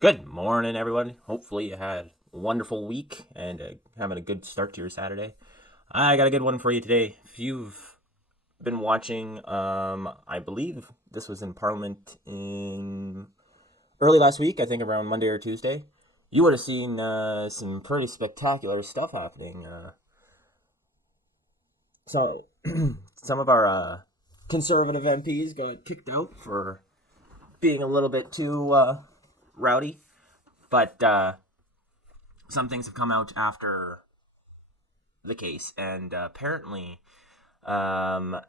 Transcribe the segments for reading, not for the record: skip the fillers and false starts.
Good morning, everyone. Hopefully, you had a wonderful week and having a good start to your Saturday. I got a good one for you today. If you've been watching, I believe this was in Parliament in early last week, I think around Monday or Tuesday, you would have seen some pretty spectacular stuff happening. So, some of our conservative MPs got kicked out for being a little bit too rowdy, but some things have come out after the case, and apparently, um,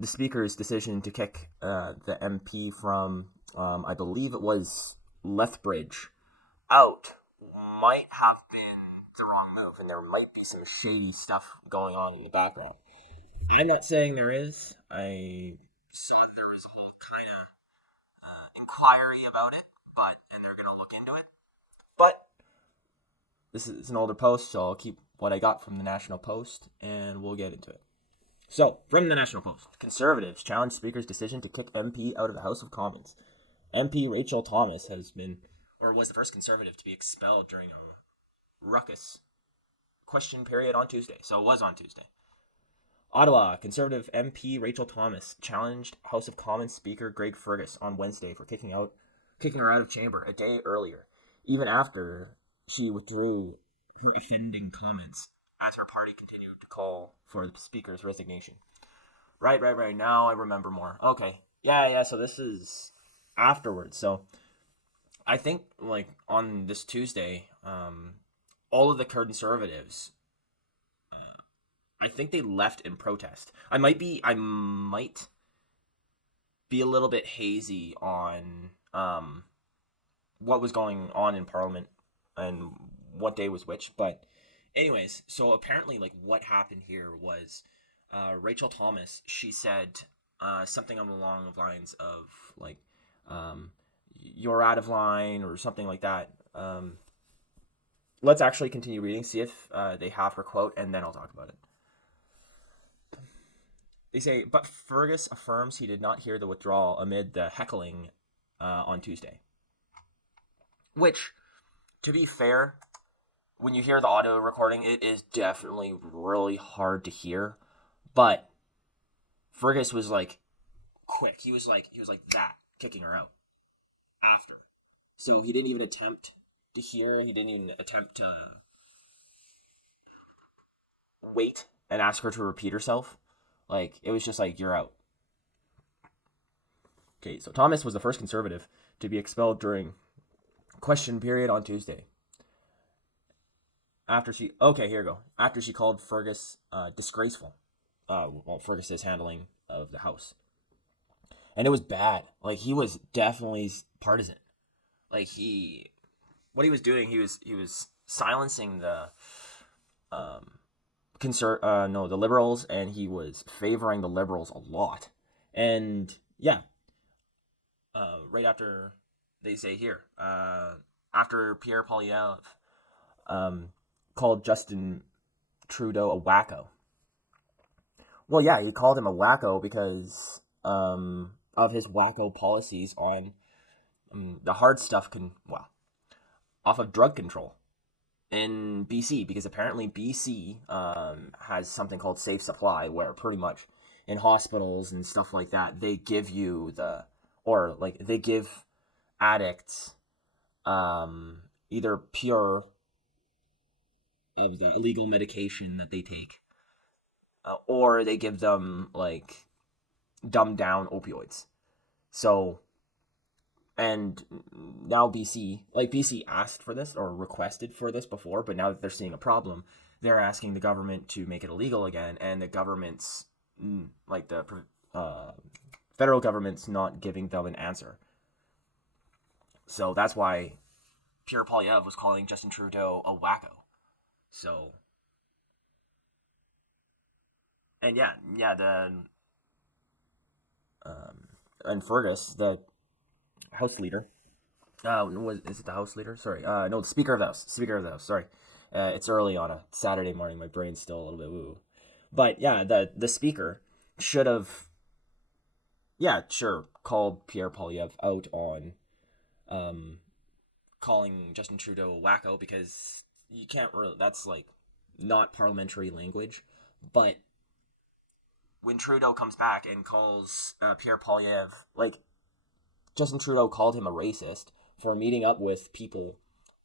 the speaker's decision to kick the MP from, I believe it was Lethbridge, out might have been the wrong move, and there might be some shady stuff going on in the background. I'm not saying there is. I saw there was a little kind of inquiry about it, and they're gonna look into it. But this is an older post, so I'll keep what I got from the National Post, and we'll get into it. So, from the National Post, Conservatives challenge Speaker's decision to kick MP out of the House of Commons. MP Rachel Thomas has been, or was the first Conservative to be expelled during a ruckus question period on Tuesday. So it was on Tuesday. Ottawa, Conservative MP Rachel Thomas challenged House of Commons Speaker Greg Fergus on Wednesday for kicking her out of chamber a day earlier, even after she withdrew her offending comments as her party continued to call for the speaker's resignation. Right. Now I remember more. Okay. Yeah. So this is afterwards. So I think like on this Tuesday, all of the Conservatives, I think they left in protest. I might be a little bit hazy on what was going on in Parliament and what day was which, but anyways, so apparently like what happened here was Rachel Thomas, she said something along the lines of like you're out of line or something like that. Let's actually continue reading, see if they have her quote, and then I'll talk about it. They say, but Fergus affirms he did not hear the withdrawal amid the heckling on Tuesday. Which, to be fair, when you hear the audio recording, it is definitely really hard to hear. But Fergus was like quick. He was like that, kicking her out after. So he didn't even attempt to hear. He didn't even attempt to wait and ask her to repeat herself. Like it was just like you're out. Okay, so Thomas was the first Conservative to be expelled during question period on Tuesday. After she called Fergus disgraceful. Fergus's handling of the House, and it was bad. Like he was definitely partisan. Like what he was doing, he was silencing the the Liberals, and he was favoring the Liberals a lot. And yeah, right after they say here, after Pierre Poilievre called Justin Trudeau a wacko. Well, yeah, he called him a wacko because of his wacko policies on the hard stuff off of drug control in BC, because apparently BC has something called safe supply, where pretty much in hospitals and stuff like that, they give you they give addicts either pure of the illegal medication that they take, or they give them like dumbed down opioids. So, and now BC asked for this or requested for this before, but now that they're seeing a problem, they're asking the government to make it illegal again, and the government's like the federal government's not giving them an answer. So that's why Pierre Poilievre was calling Justin Trudeau a wacko. So, and and Fergus, the House leader, is it the House leader? Sorry, no, the Speaker of the House. Speaker of the House. Sorry, it's early on a Saturday morning. My brain's still a little bit woo. But yeah, the Speaker should have, called Pierre Poilievre out on calling Justin Trudeau wacko because you can't really, that's like not parliamentary language. But when Trudeau comes back and calls Pierre Poilievre, like, Justin Trudeau called him a racist for meeting up with people,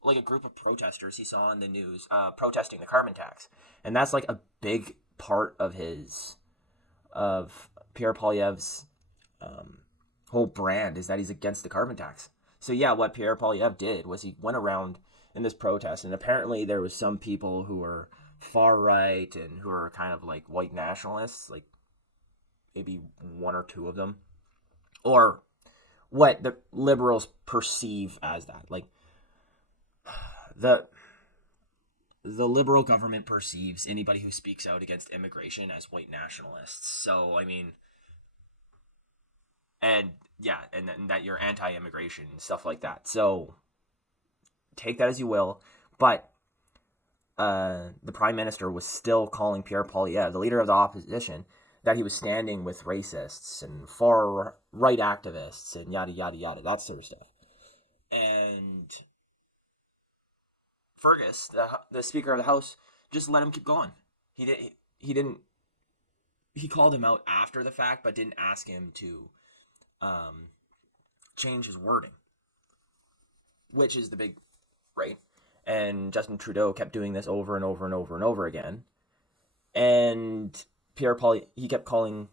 like a group of protesters he saw on the news, protesting the carbon tax. And that's like a big part of Pierre Poilievre's whole brand, is that he's against the carbon tax. So yeah, what Pierre Poilievre did was he went around in this protest, and apparently there was some people who were far right and who are kind of like white nationalists, like maybe one or two of them, or what the liberals perceive as that. Like, the liberal government perceives anybody who speaks out against immigration as white nationalists. So, I mean, and yeah, and that you're anti-immigration and stuff like that. So, take that as you will. But the Prime Minister was still calling Pierre Poilievre, the leader of the opposition, that he was standing with racists and far-right activists and yada, yada, yada, that sort of stuff. And Fergus, the Speaker of the House, just let him keep going. He called him out after the fact, but didn't ask him to change his wording, which is the big, right? And Justin Trudeau kept doing this over and over and over and over again. And Fergus kept calling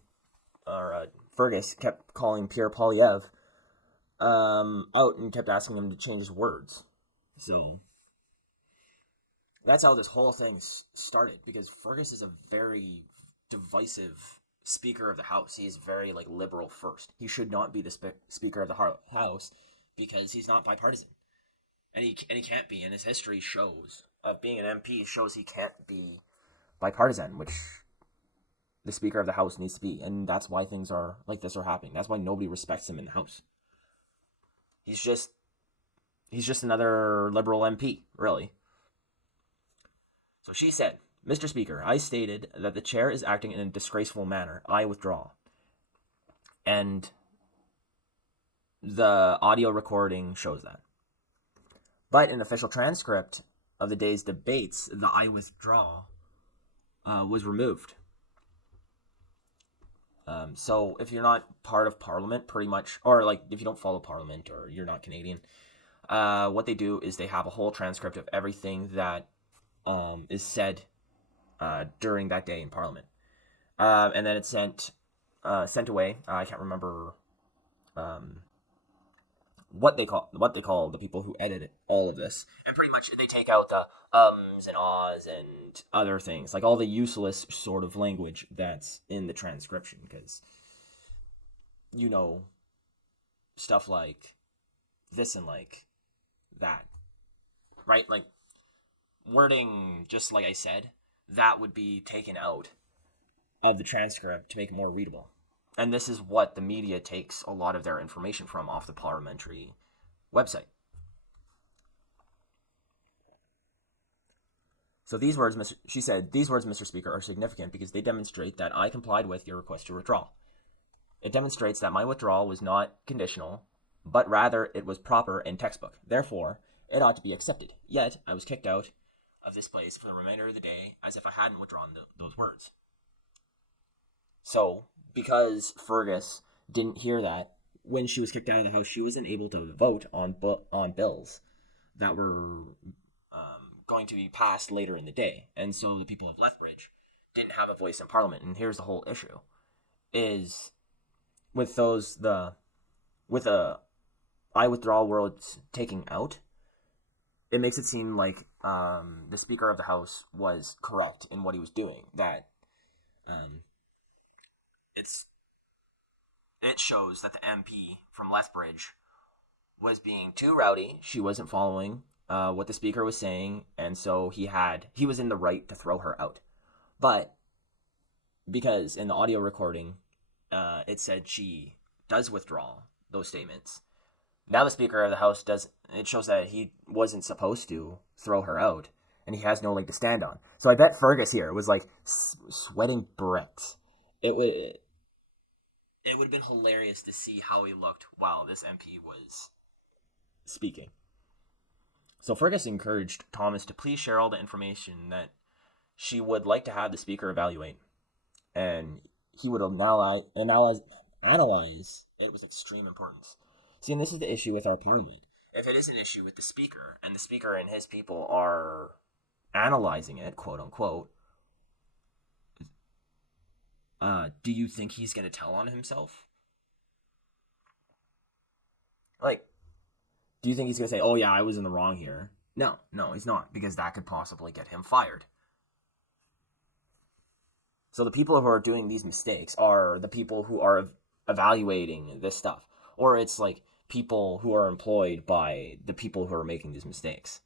Pierre Poilievre out and kept asking him to change his words. So that's how this whole thing started, because Fergus is a very divisive Speaker of the House. He is very, like, liberal first. He should not be the Speaker of the House because he's not bipartisan. And he can't be, and his history shows of being an MP shows he can't be bipartisan, which the Speaker of the House needs to be, and that's why things are like this are happening. That's why nobody respects him in the House. He's just another liberal MP, really. So she said, "Mr. Speaker, I stated that the chair is acting in a disgraceful manner. I withdraw." And the audio recording shows that. But an official transcript of the day's debates, the "I withdraw" was removed. So if you're not part of Parliament, pretty much, or like if you don't follow Parliament or you're not Canadian, what they do is they have a whole transcript of everything that is said during that day in Parliament, and then it's sent away. I can't remember what they call the people who edit all of this, and pretty much they take out the ums and ahs and other things, like all the useless sort of language that's in the transcription, because stuff like this and like that, right? Like wording, just like I said, that would be taken out of the transcript to make it more readable. And this is what the media takes a lot of their information from, off the parliamentary website. So she said, "These words, Mr. Speaker, are significant because they demonstrate that I complied with your request to withdraw. It demonstrates that my withdrawal was not conditional, but rather it was proper and textbook. Therefore, it ought to be accepted. Yet, I was kicked out of this place for the remainder of the day as if I hadn't withdrawn those words." So, because Fergus didn't hear that, when she was kicked out of the House, she wasn't able to vote on bills that were going to be passed later in the day. And so the people of Lethbridge didn't have a voice in Parliament. And here's the whole issue, is with the I withdraw words taking out, it makes it seem like the Speaker of the House was correct in what he was doing. That it shows that the MP from Lethbridge was being too rowdy. She wasn't following what the Speaker was saying, and so he was in the right to throw her out. But because in the audio recording, it said she does withdraw those statements, now the Speaker of the House it shows that he wasn't supposed to throw her out, and he has no leg to stand on. So I bet Fergus here was like sweating bricks. It would have been hilarious to see how he looked while this MP was speaking. So Fergus encouraged Thomas to please share all the information that she would like to have the speaker evaluate, and he would analyze it with extreme importance. See, and this is the issue with our parliament. If it is an issue with the speaker, and the speaker and his people are analyzing it, quote unquote, do you think he's going to tell on himself? Like, do you think he's going to say, oh yeah, I was in the wrong here? No, he's not, because that could possibly get him fired. So the people who are doing these mistakes are the people who are evaluating this stuff. Or it's like people who are employed by the people who are making these mistakes.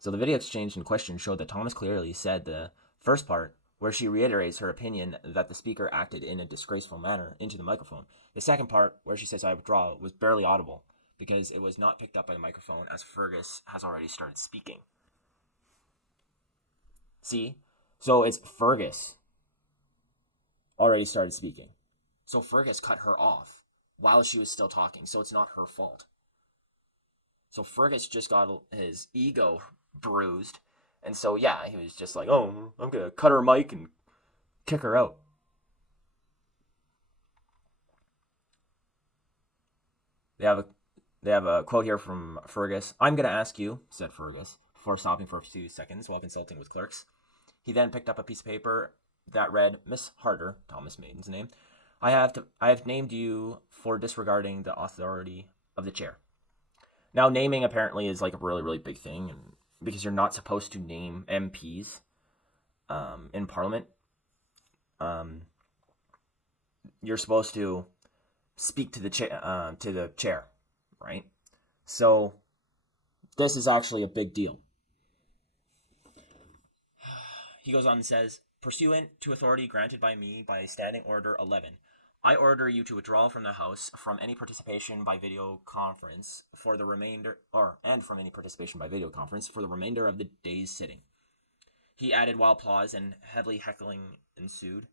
So the video exchange in question showed that Thomas clearly said the first part, where she reiterates her opinion that the speaker acted in a disgraceful manner, into the microphone. The second part, where she says, I withdraw, was barely audible, because it was not picked up by the microphone, as Fergus has already started speaking. See? So it's Fergus already started speaking. So Fergus cut her off while she was still talking, so it's not her fault. So Fergus just got his ego bruised, and so yeah, he was just like, oh, I'm gonna cut her mic and kick her out. They have a quote here from Fergus. I'm gonna ask you, said Fergus, before stopping for a few seconds while consulting with clerks. He then picked up a piece of paper that read, Miss Harder, Thomas Maiden's name, I have named you for disregarding the authority of the chair. Now, naming apparently is like a really, really big thing, and because you're not supposed to name MPs in Parliament. You're supposed to speak to the chair, right? So this is actually a big deal. He goes on and says, pursuant to authority granted by me by Standing Order 11, I order you to withdraw from the House from any participation by video conference for the remainder, from any participation by video conference for the remainder of the day's sitting. He added while applause and heavily heckling ensued.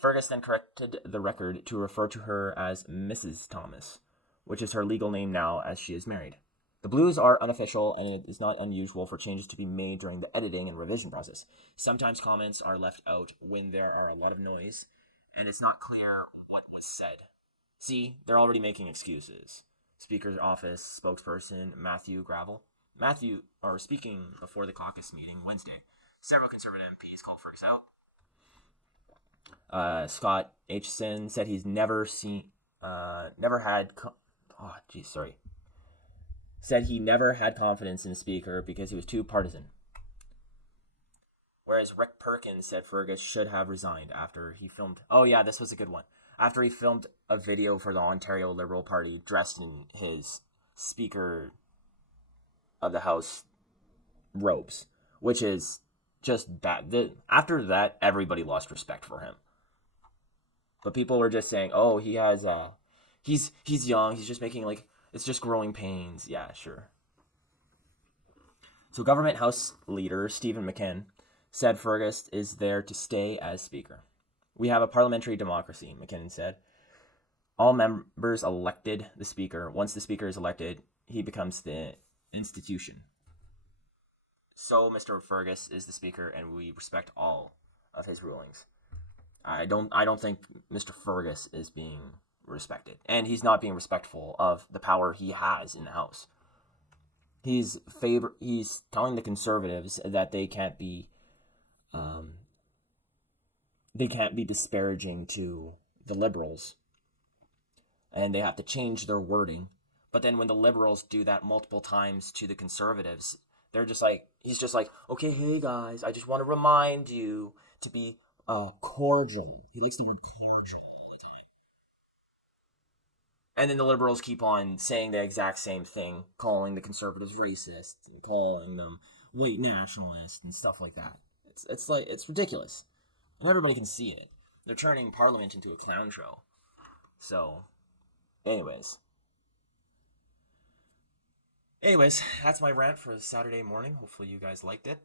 Fergus then corrected the record to refer to her as Mrs. Thomas, which is her legal name now as she is married. The blues are unofficial, and it is not unusual for changes to be made during the editing and revision process. Sometimes comments are left out when there are a lot of noise, and it's not clear what was said. See, they're already making excuses. Speaker's office spokesperson Matthew Gravel. Speaking before the caucus meeting Wednesday, several Conservative MPs called Fergus out. Scott Aitchison said he's said he never had confidence in the speaker because he was too partisan. Whereas Rick Perkins said Fergus should have resigned after he filmed... Oh yeah, this was a good one. After he filmed a video for the Ontario Liberal Party dressed in his Speaker of the House robes, which is just bad. After that, everybody lost respect for him. But people were just saying, oh, he has... He's young, he's just making it's just growing pains. Yeah, sure. So Government House Leader Stephen McKen said Fergus is there to stay as Speaker. We have a parliamentary democracy, McKinnon said. All members elected the Speaker. Once the Speaker is elected, he becomes the institution. So Mr. Fergus is the Speaker, and we respect all of his rulings. I don't think Mr. Fergus is being respected, and he's not being respectful of the power he has in the House. He's telling the Conservatives that they can't be disparaging to the Liberals, and they have to change their wording. But then when the Liberals do that multiple times to the Conservatives, he's just like, okay, hey guys, I just want to remind you to be cordial. He likes the word cordial. And then the Liberals keep on saying the exact same thing, calling the Conservatives racist and calling them white nationalists and stuff like that. It's ridiculous. And everybody can see it. They're turning Parliament into a clown show. So, anyways, that's my rant for Saturday morning. Hopefully you guys liked it.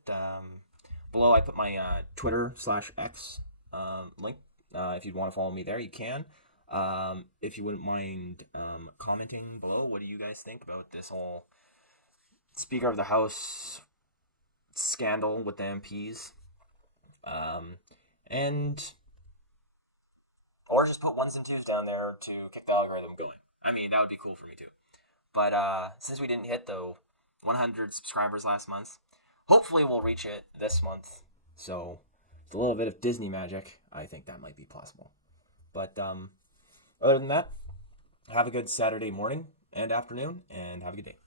Below I put my Twitter /X link. If you'd want to follow me there, you can. If you wouldn't mind commenting below, what do you guys think about this whole Speaker of the House scandal with the MPs? And or just put ones and twos down there to kick the algorithm going. I mean, that would be cool for me too. But since we didn't hit the 100 subscribers last month, hopefully we'll reach it this month. So with a little bit of Disney magic, I think that might be possible. But other than that, have a good Saturday morning and afternoon, and have a good day.